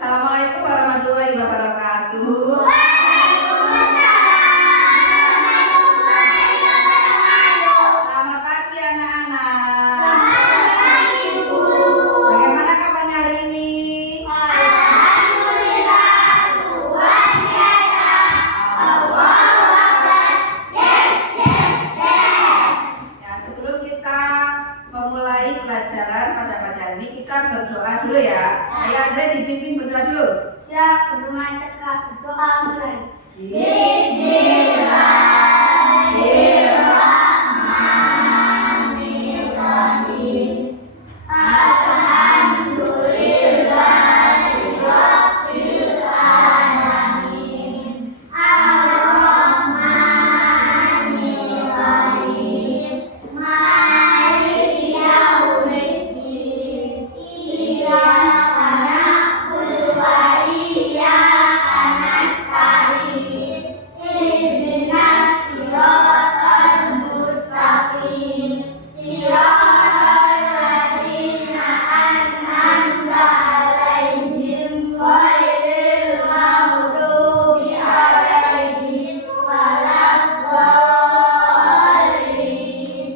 Assalamualaikum warahmatullahi wabarakatuh. Selamat pagi anak-anak. Selamat pagi, Bu. Bagaimana kabarnya hari ini? Alhamdulillah, Tuhan Tiada. Allahu Akbar. Yes. Ya, sebelum kita memulai pelajaran pada pagi hari ini, kita berdoa dulu ya. Ayo Andre dipimpin berdoa dulu. Siap, bermain tegak, berdoa mulai. Bismillahirrahmanirrahim. Alhamdulillahirabbil alamin. Ar-Rahmanir-Rahim. Maliki yaumiddin. Iyyaka na'budu wa iyyaka nasta'in. Ihdinas siratal mustaqim. Siratal ladzina an'amta 'alaihim ghairil maghdubi 'alaihim waladdallin.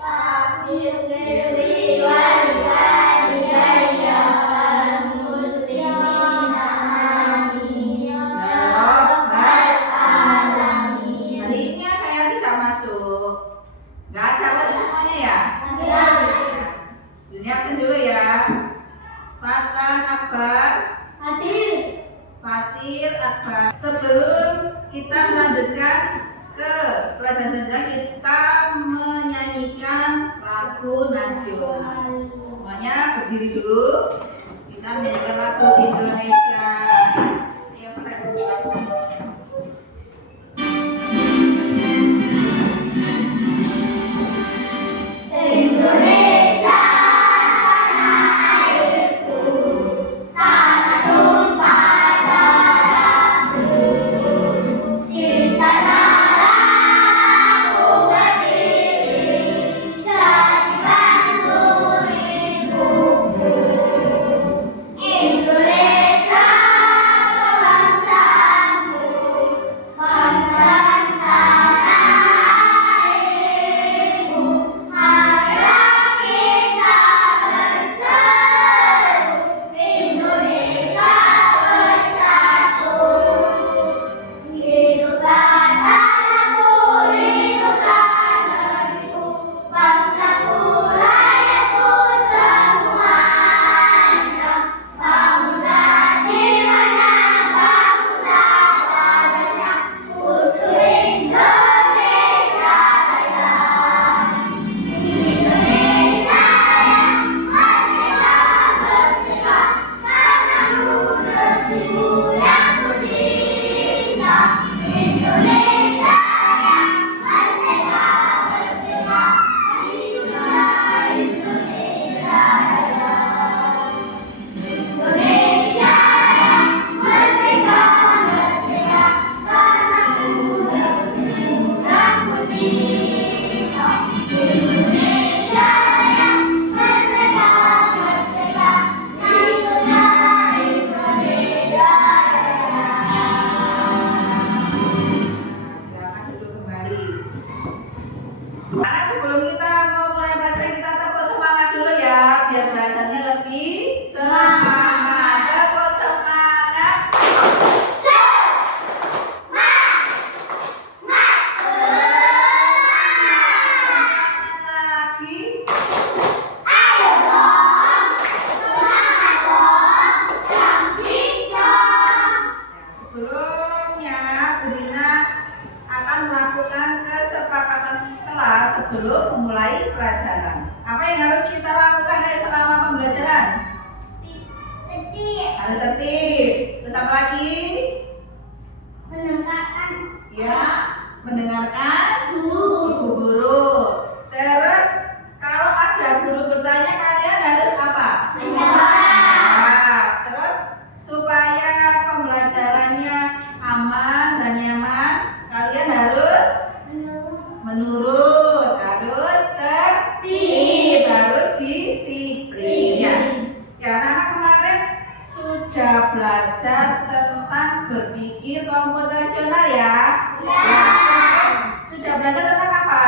Amin. Birri wal walidayya wal muslimina amin. Ya Rabbal alamin. Hari ini apa yang tidak masuk? Gak ada wajib semuanya ya? Ini absen dulu ya. Fatan Akbar, Fatir Akbar. Sebelum kita melanjutkan ke pelajaran selanjutnya, kita menyanyikan lagu nasional. Semuanya berdiri dulu. Kita menyanyikan lagu Indonesia. Ayo, Fatir. Indonesia tanah airku, tanah tumpah darahku. Di sanalah aku berdiri, jadikan ibuku. Indonesia bangsaku, bangsa tanah airku. Marilah kita berseru, Indonesia bersatu. Hiduplah tanahku, hiduplah negeriku, bangsaku, rakyatku semuanya. Bangunlah jiwanya, bangunlah badannya untuk Indonesia Raya. Indonesia merdeka, merdeka, tanahku, negeriku yang ku cinta. Indonesia merdeka, merdeka, hiduplah Indonesia Raya. Indonesia merdeka, merdeka, tanahku, negeriku yang ku cinta. Indonesia merdeka, merdeka, hiduplah Indonesia Raya. Silakan duduk kembali. Anak, sebelum kita mau mulai belajar, kita tepuk semangat dulu ya, biar belajarnya lebih semangat. Tepuk semangat. Lagi. Ayo dong, semangat dong, cantik dong. Sebelumnya Budina akan melakukan kesepakatan kelas sebelum memulai pelajaran. Apa yang harus kita lakukan selama pembelajaran? Harus tertib. Terus apa lagi? Mendengarkan Ya, mendengarkan guru. ibu guru. Terus kalau ada guru bertanya, kalian harus apa? Menjawab. Nah, terus supaya pembelajarannya aman dan nyaman, kalian harus menurut, harus tertib, harus disiplin. Ya, anak-anak kemarin sudah sudah belajar tentang berpikir komputasional ya? Ya. Sudah belajar tentang apa?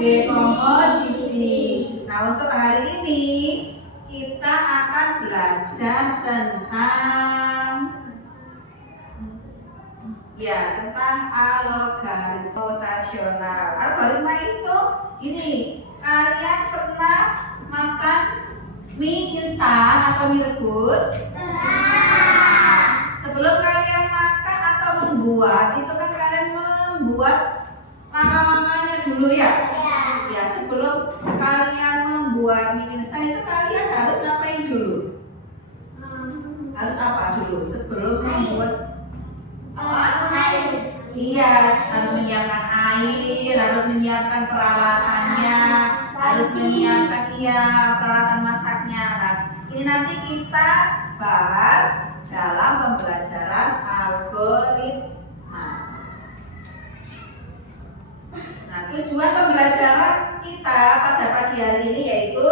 Dekomposisi. Nah, untuk hari ini kita akan belajar tentang algoritma rotasional. Algoritma itu gini, kalian pernah makan mie instan atau mie rebus? Sebelum kalian makan atau membuat, itu kan kalian membuat langkah-langkahnya dulu ya? Ya, sebelum kalian membuat mie instan itu kalian harus ngapain dulu? Harus apa dulu sebelum membuat? Iya, harus menyiapkan air, harus menyiapkan peralatannya, harus menyiapkan peralatan masaknya. Nah, ini nanti kita bahas dalam pembelajaran algoritma. Nah, tujuan pembelajaran kita pada pagi hari ini yaitu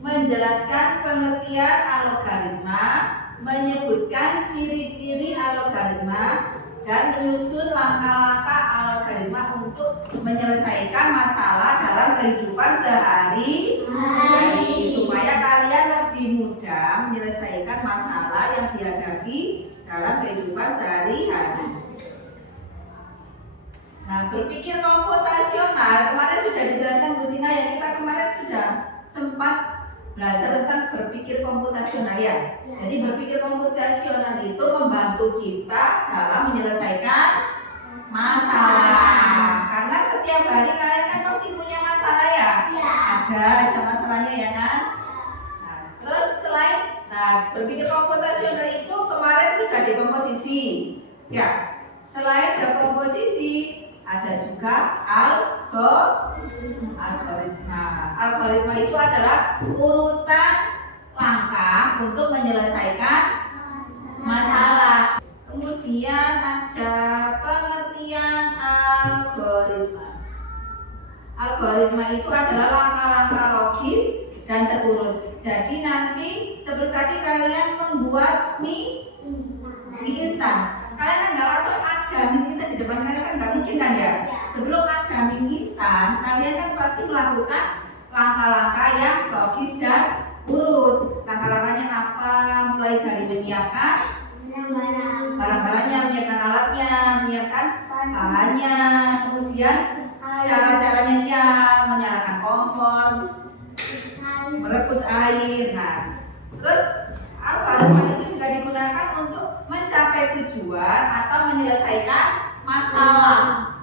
menjelaskan pengertian algoritma, menyebutkan ciri-ciri algoritma, dan menyusun langkah-langkah algoritma untuk menyelesaikan masalah dalam kehidupan sehari-hari supaya kalian lebih mudah menyelesaikan masalah yang dihadapi dalam kehidupan sehari-hari. Nah, berpikir komputasional kemarin sudah dijelaskan Bu Tina ya, kita kemarin sudah sempat belajar tentang berpikir komputasional ya. Jadi berpikir komputasional itu membantu kita dalam menyelesaikan masalah. Karena setiap hari kalian kan pasti punya masalah ya. Ada aja masalahnya ya kan. Nah, terus selain berpikir komputasional itu kemarin sudah dekomposisi. Ya, selain dekomposisi ada juga algoritma. Algoritma itu adalah urutan langkah untuk menyelesaikan masalah. Kemudian ada pengertian algoritma. Algoritma itu adalah langkah-langkah logis dan terurut. Jadi nanti seperti tadi kalian membuat mie instan. Kalian kan nggak langsung ada mie instan di depan kalian, kan nggak mungkin kan ya? Sebelum ada mie instan, kalian kan pasti melakukan langkah-langkah yang logis dan urut. Langkah-langkahnya apa? Mulai dari menyiapkan barang-barangnya, menyiapkan alatnya, menyiapkan bahannya, kemudian cara-caranya dia menyalakan kompor, merebus air. Nah, terus algoritma itu juga digunakan untuk mencapai tujuan atau menyelesaikan masalah.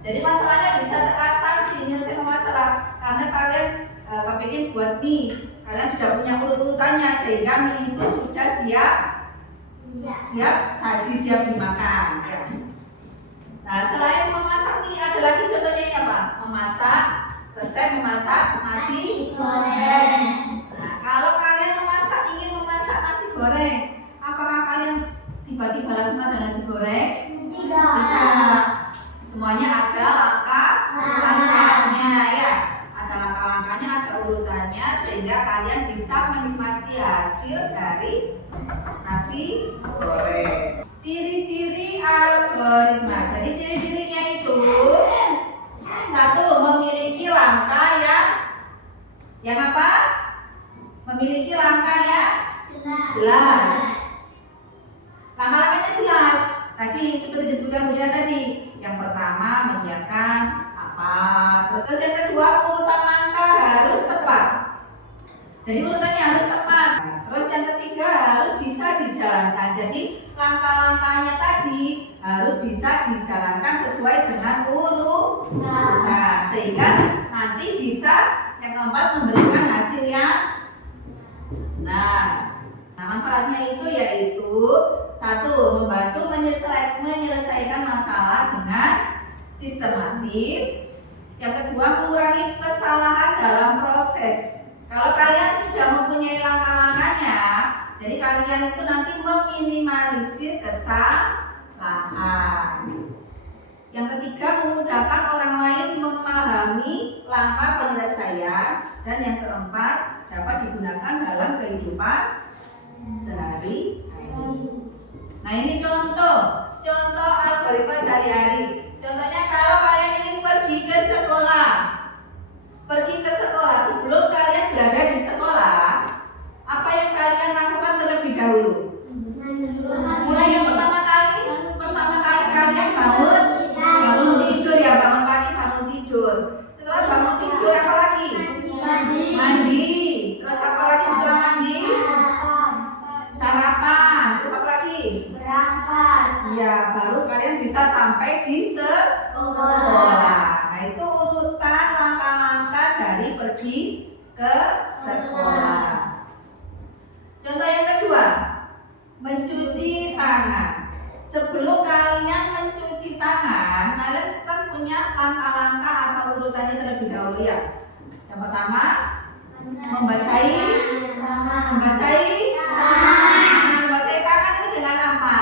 Jadi masalahnya bisa teratasi, menyelesaikan masalah karena kalian kepingin buat mie, kalian sudah punya urut-urutannya sehingga mie itu sudah siap saji, siap dimakan ya. Nah, selain memasak mie ada lagi contohnya ini apa? Resep memasak nasi goreng. Nah, kalau kalian ingin memasak nasi goreng, apakah kalian tiba-tiba langsung ada nasi goreng? Tidak. Semuanya ada langkah-langkahnya ya. Ada langkah-langkahnya, ada urutannya sehingga kalian bisa menikmati hasil dari nasi goreng. Ciri-ciri algoritma. Jadi ciri-cirinya itu satu, memiliki langkah yang apa? Memiliki langkah yang jelas. Langkah-langkahnya jelas. Tadi seperti disebutkan Bu Dina tadi. Yang pertama menyiapkan apa? Terus yang kedua urutan langkah harus tepat. Jadi urutannya harus tepat. Terus yang ketiga harus bisa dijalankan. Jadi langkah-langkahnya tadi harus bisa dijalankan sesuai dengan urutan sehingga nanti bisa yang keempat memberikan hasil yang manfaatnya itu yaitu satu, membantu menyelesaikan masalah dengan sistematis. Yang kedua, mengurangi kesalahan dalam proses. Kalau kalian sudah mempunyai langkah-langkahnya, jadi kalian itu nanti meminimalisir kesalahan. Yang ketiga, memudahkan orang lain memahami langkah penyelesaian. Dan yang keempat, dapat digunakan dalam kehidupan sehari-hari. Nah ini contoh algoritma sehari-hari. Contohnya kalau kalian ingin pergi ke sekolah, sebelum kalian berada di sekolah, apa yang kalian lakukan terlebih dahulu? Mulai yang pertama kali kalian bangun tidur ya, bangun pagi, bangun tidur. Setelah bangun tidur apa lagi? Mandi. Terus apa lagi setelah mandi? Sarapan. Terus apa lagi? Berangkat. Ya, baru kalian bisa sampai di sekolah. Nah, itu urutan langkah-langkah dari pergi ke sekolah. Contoh yang kedua, mencuci tangan. Sebelum kalian mencuci tangan, kalian kan punya langkah-langkah atau urutannya terlebih dahulu ya. Yang pertama, membasahi tangan itu dengan apa?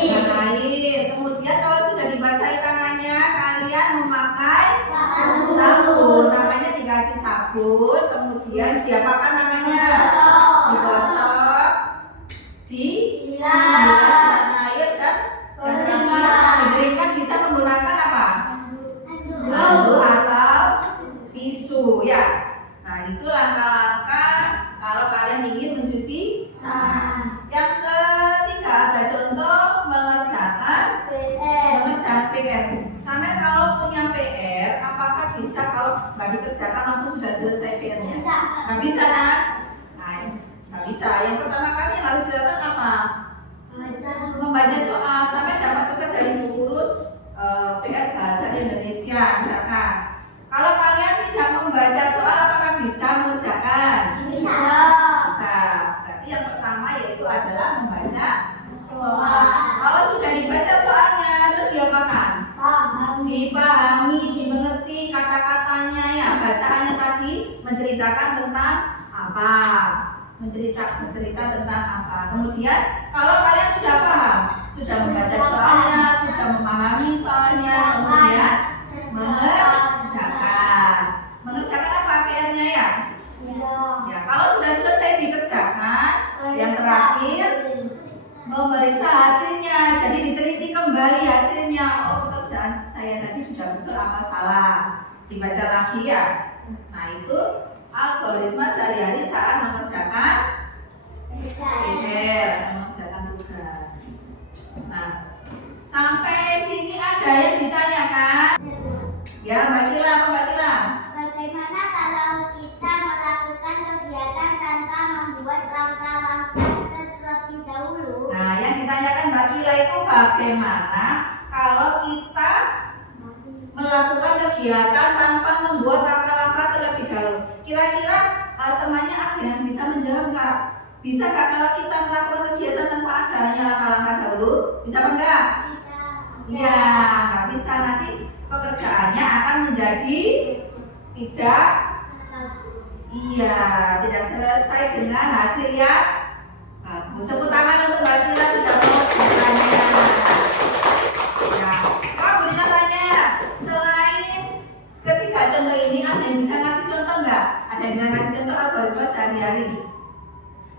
Dengan air. Kemudian kalau sudah dibasahi tangannya, kalian memakai sabun. Namanya dikasih sabun, kemudian diapakan namanya? Digosok, dibilas air dan dikeringkan. Bisa menggunakan apa? Handuk atau tisu ya. Nah itu langkah-langkah kalau kalian ingin mencuci tangan. Yang ketiga ada contoh mengerjakan PR. Sampai kalau punya PR, apakah bisa kalau nggak dikerjakan langsung sudah selesai PR-nya? Nggak bisa kan? Nah, nggak bisa. Yang pertama kali yang harus dilakukan apa? Membaca soal. Sampai dapat tugas dari Bu Gurus PR bahasa Indonesia misalkan. Kalau kalian tidak membaca soal, apakah bisa mengerjakan? Bisa. Berarti yang pertama yaitu adalah membaca soal. Kalau sudah dibaca soalnya, terus diapakan? Dipahami, dimengerti kata-katanya ya. Bacaannya tadi menceritakan tentang apa? Mencerita tentang apa? Kemudian kalau kalian sudah paham, sudah membaca soalnya, sudah memahami soalnya, kemudian mengerjakan apa PR-nya ya? Ya, kalau sudah selesai dikerjakan, yang terakhir memeriksa hasilnya. Jadi diteliti kembali hasilnya. Oh, pekerjaan saya tadi sudah betul apa salah? Dibaca lagi ya. Nah, itu algoritma sehari-hari saat mengerjakan PR, mengerjakan tugas. Nah, sampai sini ada yang ditanyakan? Ya, Mbak Kila, apa Mbak Kila? Bagaimana kalau kita melakukan kegiatan tanpa membuat langkah-langkah terlebih dahulu? Nah, yang ditanyakan Mbak Kila itu bagaimana kalau kita melakukan kegiatan tanpa membuat langkah-langkah terlebih dahulu. Kira-kira temannya ada yang bisa menjawab nggak? Bisa nggak kalau kita melakukan kegiatan tanpa adanya langkah-langkah dahulu? Bisa apa enggak? Iya, nggak bisa. Nanti pekerjaannya akan menjadi tidak selesai dengan hasil yang bagus. Tepuk tangan untuk Mbak Kila sudah mau bertanya. Ya, Kak Budina tanya, selain ketiga contoh ini ada yang bisa ngasih contoh nggak? Ada yang bisa ngasih contoh algoritma sehari-hari?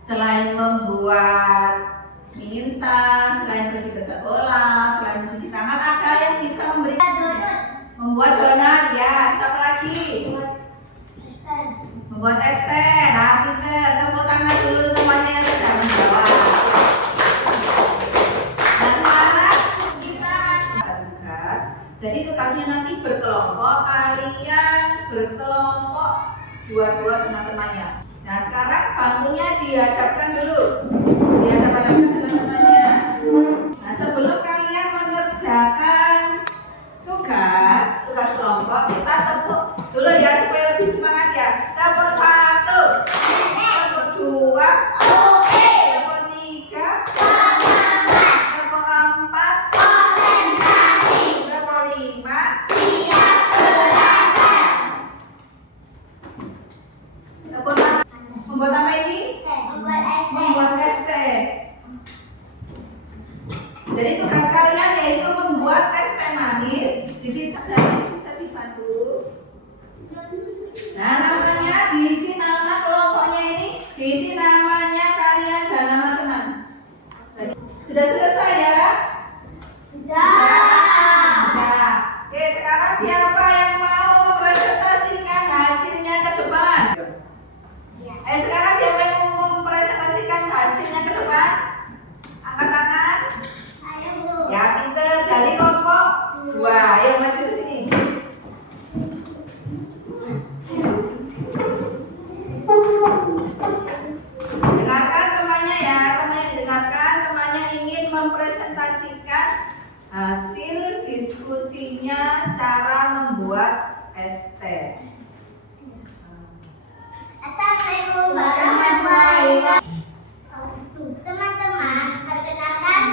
Selain membuat mie instan, selain pergi ke sekolah, selain mencuci tangan, ada yang bisa membuat donat ya. Siapa lagi? Membuat es teh. Nah, pinter. Tepuk tangan dulu temannya yang sudah menjawab. Nah, sekarang kita ada tugas. Jadi tugasnya nanti berkelompok. Kalian berkelompok dua-dua teman-temannya. Nah, sekarang bangkunya dihadapkan dulu. Dihadapkan teman-temannya. Nah, sebelum kalian mengerjakan tugas kelompok, kita tepuk dulu ya supaya lebih semangat ya. Tepuk 1, tepuk 2, tepuk 3, tepuk 4, tepuk 5. Tepuk 6. Membuat apa ini? Membuat es teh. Jadi tugas kalian yaitu membuat es teh manis. Di situ ada yang bisa dibantu. Nah, namanya diisi nama kelompoknya ini, diisi namanya Hasil diskusinya cara membuat es teh. Assalamualaikum warahmatullahi wabarakatuh. Teman-teman, perkenalkan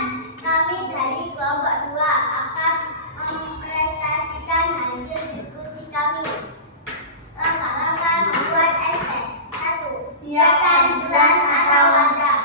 kami dari kelompok 2 akan mempresentasikan hasil diskusi kami. Langkah-langkah membuat es teh. 1. Siapkan gelas atau wadah.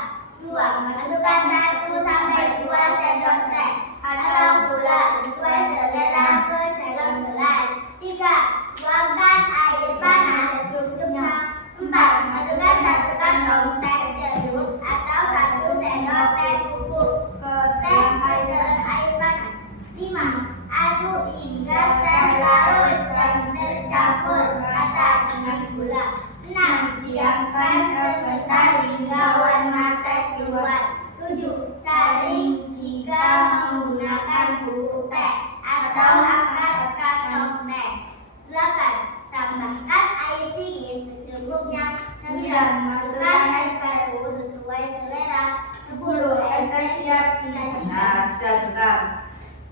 2. Masukkan 1 sampai 2 sendok teh atau gula sesuai selera ke dalam gelas. 3. Tuangkan air panas secukupnya. 4. Masukkan 1 kantong teh jeruk atau 1 sendok teh bubuk ke teh dalam air panas. 5. Aduk hingga teh larut dan tercampur rata dengan gula. 6. Diamkan sebentar hingga warna teh keluar. 7. Saring jika menggunakan bubuk teh atau akar kantong teh. 8. Tambahkan air dingin secukupnya. 9. Masukkan es batu sesuai selera. 10. Es teh siap disajikan. Nah, sudah.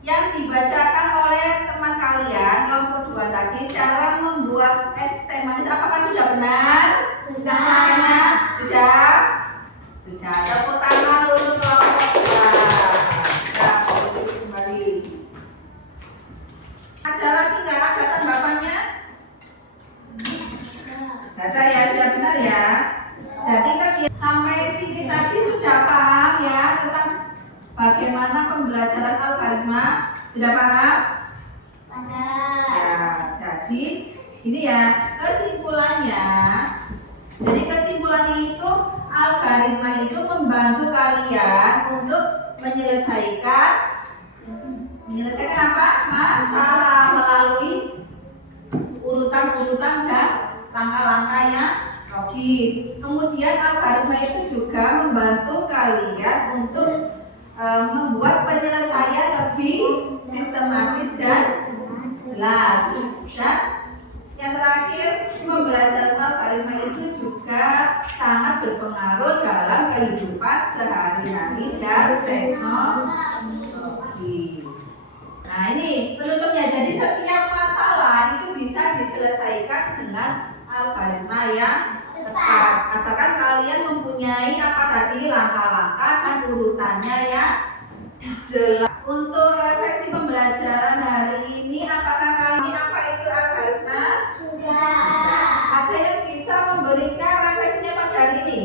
Yang dibacakan oleh teman kalian kelompok 2 tadi cara membuat es teh manis, apakah sudah benar? Namanya sudah? Sudah. Tepuk tangan untuk kelompok 2. Nah, kembali. Ada lagi nggak ada tanggapannya? Nggak ada ya, sudah benar ya. Jadi kan sampai sini tadi sudah paham ya tentang bagaimana pembelajaran algoritma? Sudah paham? Ya, jadi ini ya kesimpulannya. Jadi kesimpulannya itu algoritma itu membantu kalian untuk menyelesaikan apa? Masalah melalui urutan-urutan dan langkah-langkah yang logis. Kemudian algoritma itu juga membantu kalian untuk membuat penyelesaian lebih sistematis dan jelas. Dan yang terakhir, pembelajaran algoritma itu juga sangat berpengaruh dalam kehidupan sehari-hari dan teknologi. Nah, ini penutupnya. Jadi setiap masalah itu bisa diselesaikan dengan algoritma yang tepat. Asalkan kalian mempunyai apa tadi langkah-langkah dan urutannya yang jelas. Untuk refleksi pembelajaran hari ini, apakah kami apa itu algoritma? Sudah. Ada yang bisa memberikan refleksinya pada hari ini?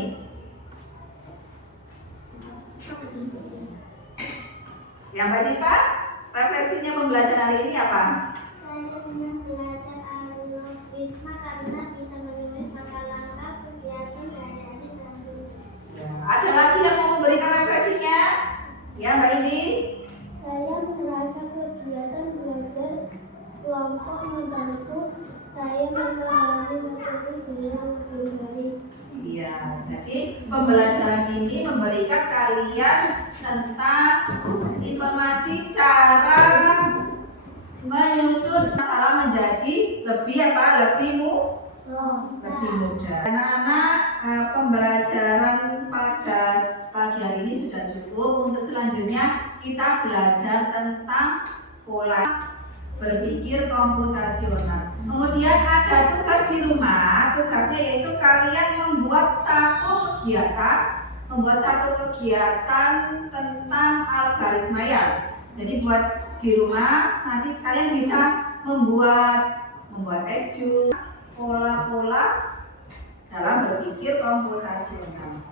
Yang Mbak Sipa, refleksinya pembelajaran hari ini apa? Saya senang belajar algoritma karena bisa menulis langkah-langkah kegiatan sehari-hari dan Ada lagi yang mau memberikan refleksinya? Ya, Mbak Indi. saya merasa kegiatan belajar kelompok membantu saya memahami materi dengan lebih baik. Iya, jadi pembelajaran ini memberikan kalian tentang informasi cara menyusun masalah menjadi lebih apa? Lebih mudah. Anak-anak, pembelajaran pada pagi hari ini sudah cukup. Untuk selanjutnya kita belajar tentang pola berpikir komputasional. Kemudian ada tugas di rumah. Tugasnya yaitu kalian membuat satu kegiatan tentang algoritma ya. Jadi buat di rumah nanti kalian bisa membuat SJU, pola-pola dalam berpikir komputasional.